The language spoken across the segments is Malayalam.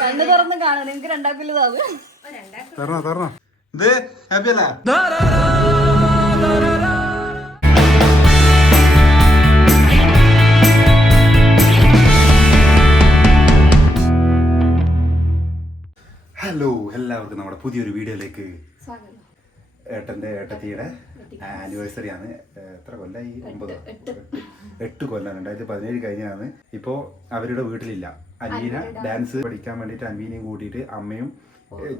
കണ്ണു തുറന്ന് കാണാം. നിങ്ങക്ക് രണ്ടാക്കില്ലതാവും. ഇത് ഹാപ്പിയല്ല. ഹലോ, എല്ലാവർക്കും നമ്മുടെ പുതിയൊരു വീഡിയോയിലേക്ക് ഏട്ടത്തിയുടെ ആനിവേഴ്സറി ആണ്. എത്ര കൊല്ലായി? 8 കൊല്ലം. 2017 കഴിഞ്ഞാണ്. ഇപ്പോൾ അവരുടെ വീട്ടിലില്ല. അൻവീന ഡാൻസ് പഠിക്കാൻ വേണ്ടിയിട്ട് അൻവീനയും കൂട്ടിയിട്ട് അമ്മയും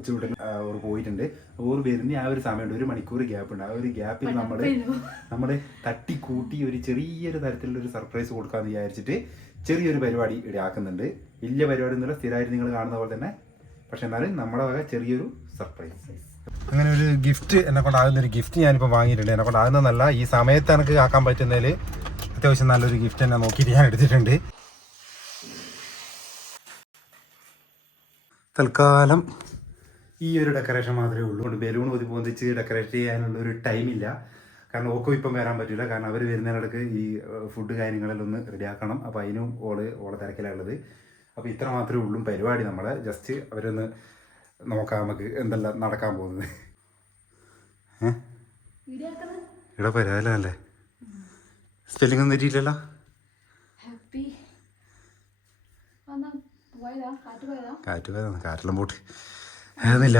ചൂടൻ അവർ പോയിട്ടുണ്ട്. ഓർ വരുന്ന ആ ഒരു സമയമുണ്ട്, 1 മണിക്കൂർ ഗ്യാപ്പ് ഉണ്ട്. ആ ഒരു ഗ്യാപ്പിൽ നമ്മൾ തട്ടിക്കൂട്ടി ഒരു ചെറിയൊരു തരത്തിലുള്ള ഒരു സർപ്രൈസ് കൊടുക്കാമെന്ന് വിചാരിച്ചിട്ട് ചെറിയൊരു പരിപാടി ഇവിടെ ആക്കുന്നുണ്ട്. വലിയ പരിപാടി ഒന്നുമില്ല, സ്ഥിരമായിട്ട് നിങ്ങൾ കാണുന്ന പോലെ തന്നെ. പക്ഷെ എന്നാലും നമ്മുടെ വക ചെറിയൊരു സർപ്രൈസ്. അങ്ങനെ ഒരു ഗിഫ്റ്റ്, എന്നെ കൊണ്ടാകുന്ന ഒരു ഗിഫ്റ്റ് ഞാനിപ്പോൾ വാങ്ങിയിട്ടുണ്ട്. എന്നെ കൊണ്ടാകുന്നതല്ല, ഈ സമയത്ത് എനിക്ക് ആക്കാൻ പറ്റുന്നതിൽ അത്യാവശ്യം നല്ലൊരു ഗിഫ്റ്റ് തന്നെ നോക്കിയിട്ട് ഞാൻ എടുത്തിട്ടുണ്ട്. തൽക്കാലം ഈ ഒരു ഡെക്കറേഷൻ മാത്രമേ ഉള്ളൂ. ബലൂൺ പൊതിച്ച് ഡെക്കറേറ്റ് ചെയ്യാനുള്ള ഒരു ടൈമില്ല. കാരണം ഓക്കും ഇപ്പം വരാൻ പറ്റില്ല. കാരണം അവർ വരുന്നതിനിടയ്ക്ക് ഈ ഫുഡ് കാര്യങ്ങളെല്ലാം ഒന്ന് റെഡിയാക്കണം. അപ്പോൾ അതിനും ഓളെ തിരക്കിലുള്ളത്. അപ്പോൾ ഇത്ര മാത്രമേ ഉള്ളൂ പരിപാടി. നമ്മളെ ജസ്റ്റ് അവരൊന്ന് നോക്കാം നമുക്ക് എന്തെല്ലാം നടക്കാൻ പോകുന്നത്. ഇവിടെ പരാതല്ലേ? സ്പെല്ലിംഗ് ഒന്നും തെറ്റിയില്ലല്ലോ? കാറ്റ് പോയതാണ്. കാറ്റെല്ലാം പോട്ട് ഏതൊന്നുമില്ല.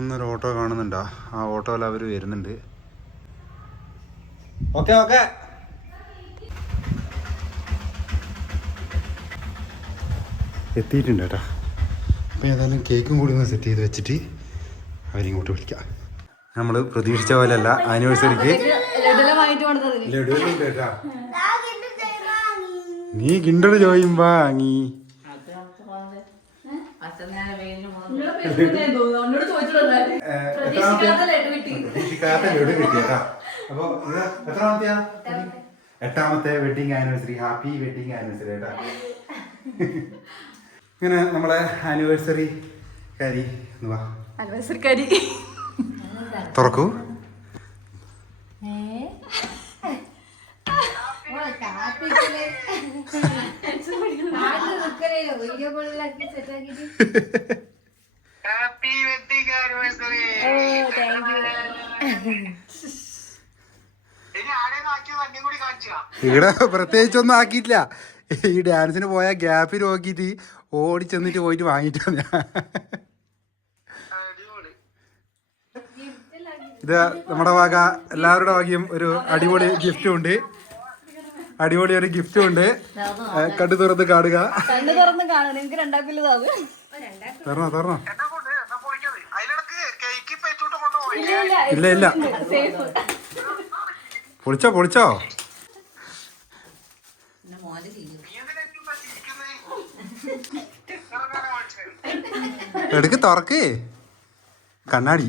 ഒന്നൊരു ഓട്ടോ കാണുന്നുണ്ടോ? ആ ഓട്ടോയിൽ അവർ വരുന്നുണ്ട്. ഓക്കെ ഓക്കെ എത്തിയിട്ടുണ്ട് കേട്ടോ. അപ്പോൾ ഏതായാലും കേക്കും കൂടി ഒന്ന് സെറ്റ് ചെയ്ത് വെച്ചിട്ട് അവരിങ്ങോട്ട് വിളിക്കാം. നമ്മൾ പ്രതീക്ഷിച്ച പോലെയല്ല ആനിവേഴ്സറിക്ക് ലഡുണ്ട് കേട്ടാ. നീ കിണ്ടർ ചോയും വാങ്ങി. പ്രതീക്ഷിക്കാത്ത ലഡു കിട്ടി കേട്ടാ. അപ്പോൾ ഇത് എത്രാമത്തെയാ? 8ാമത്തെ wedding anniversary. Happy wedding anniversary കേട്ടാ. ഇങ്ങനെ നമ്മളെ ആനിവേഴ്സറി കാരി തുറക്കൂ. ഇവിടെ പ്രത്യേകിച്ചൊന്നും ആക്കിയിട്ടില്ല. ഈ ഡാൻസിന് പോയ ഗ്യാപ്പിൽ നോക്കിയിട്ട് ഓടി ചെന്നിട്ട് പോയിട്ട് വാങ്ങിയിട്ടാണ് ഞാൻ. ഇത് നമ്മുടെ വക എല്ലാവരുടെ വകയും ഒരു അടിപൊളി ഗിഫ്റ്റും ഉണ്ട്. അടിപൊളി ഒരു ഗിഫ്റ്റും ഉണ്ട്. കണ്ടു തുറന്ന് കാണുക. തരണോ? ഇല്ല ഇല്ല, പൊളിച്ചോ. എടുക്ക്, തുറക്ക്. കണ്ണാടി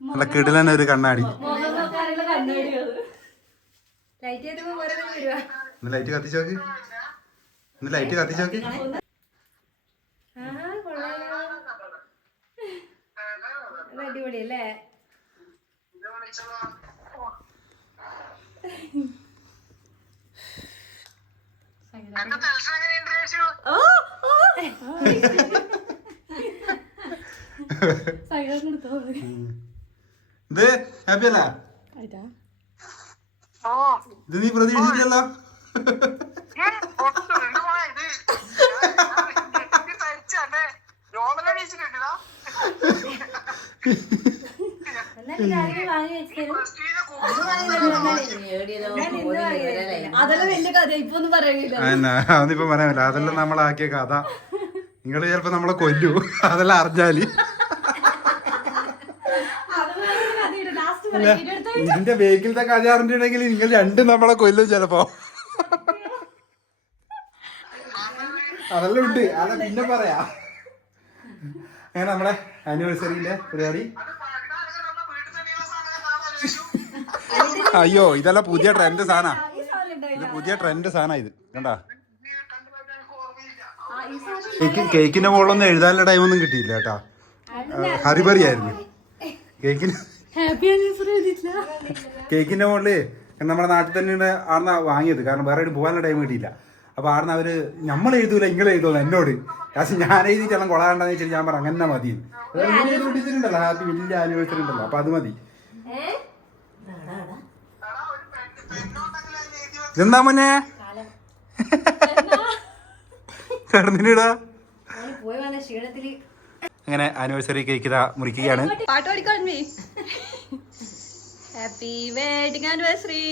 നല്ല കിടിലന്നെ ഒരു കണ്ണാടി. ലൈറ്റ് കത്തിച്ചോക്ക്. അടിപൊളിയല്ലേ? ഇത് ഹാപ്പിയല്ല? ഇത് നീ പ്രതീക്ഷിച്ചല്ലോ. അതൊന്നിപ്പോ പറയാൻ പറ്റില്ല. അതെല്ലാം നമ്മളാക്കിയ കഥ. നിങ്ങള് ചിലപ്പോ നമ്മളെ കൊല്ലു അതെല്ലാം അറിഞ്ഞാല്. ഇതിന്റെ ബേക്കിലത്തെ കഥ അറിഞ്ഞിട്ടുണ്ടെങ്കിൽ നിങ്ങൾ രണ്ടും നമ്മളെ കൊല്ലും ചിലപ്പോ. അതെല്ലാം ഉണ്ട്, അതെ പിന്നെ പറയാ. അങ്ങനെ നമ്മുടെ ആനിവേഴ്സറിയിലെ പരിപാടി. അയ്യോ, ഇതെല്ലാം പുതിയ ട്രെൻഡ് സാധന. ഇത് പുതിയ ട്രെൻഡ് സാധന. ഇത് കണ്ടാ, കേക്കിന്റെ മുകളിലൊന്നും എഴുതാനുള്ള ടൈമൊന്നും കിട്ടിയില്ല കേട്ടാ. ഹരിബറി ആയിരുന്നു കേക്കിന്. ഹാപ്പി ആനിവേഴ്സറി എഴുതിയില്ല. കേക്കിന്റെ മുകളില് നമ്മുടെ നാട്ടിൽ തന്നെയാണ് ആർന്ന വാങ്ങിയത്, കാരണം വേറെ എവിടെയും പോകാനുള്ള ടൈം കിട്ടിയില്ല. അപ്പൊ ആർന്ന അവര് നമ്മൾ എഴുതൂല നിങ്ങൾ എഴുതുന്നു എന്നോട്, പക്ഷെ ഞാൻ എഴുതിയിട്ടെല്ലാം കൊള്ളാണ്ടെന്ന് വെച്ചിട്ട് ഞാൻ പറഞ്ഞു അങ്ങനെ മതി. എഴുതിയിട്ടുണ്ടല്ലോ ഹാപ്പി വലിയ ആനിവേഴ്സറി ഉണ്ടല്ലോ, അപ്പൊ അത് മതി. എന്താ മോനെ കിടന്നിടാ. അങ്ങനെ ആനിവേഴ്സറി കേക്ക് ഇതാ മുറിക്കുകയാണ്. പാട്ട് പഠിക്കാൻ ഹാപ്പി വെഡിങ് ആനിവേഴ്സറി.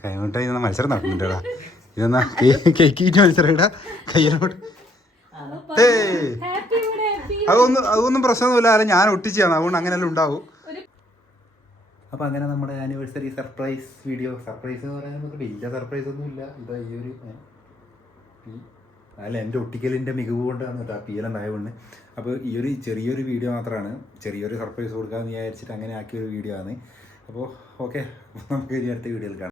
കൈമുട്ടായി മത്സരം നടക്കുന്നുണ്ടാ. ഇതെന്നാ കേക്കിട്ട് മത്സരം ഇടാ കയ്യിലോട്ട്. അതൊന്നും പ്രശ്നമൊന്നുമില്ല, അല്ല ഞാൻ ഒട്ടിച്ചാണ്, അതുകൊണ്ട് അങ്ങനെല്ലാം ഉണ്ടാവും. അപ്പൊ അങ്ങനെ നമ്മുടെ ആനിവേഴ്സറി സർപ്രൈസ് വീഡിയോ, സർപ്രൈസ് എന്ന് പറയാൻ വലിയ സർപ്രൈസ് ഒന്നും ഇല്ല. ഇതാ ഈ ഒരു അല്ല എൻ്റെ ഒട്ടിക്കലിൻ്റെ മികവ് കൊണ്ടാണ് കേട്ടോ പീലം ഉണ്ടായതുകൊണ്ട്. അപ്പോൾ ഈ ഒരു ചെറിയൊരു വീഡിയോ മാത്രമാണ്, ചെറിയൊരു സർപ്രൈസ് കൊടുക്കാമെന്ന് വിചാരിച്ചിട്ട് അങ്ങനെ ആക്കിയൊരു വീഡിയോ ആണ്. അപ്പോൾ ഓക്കെ, നമുക്ക് ഇനി അടുത്ത വീഡിയോയിൽ കാണാം.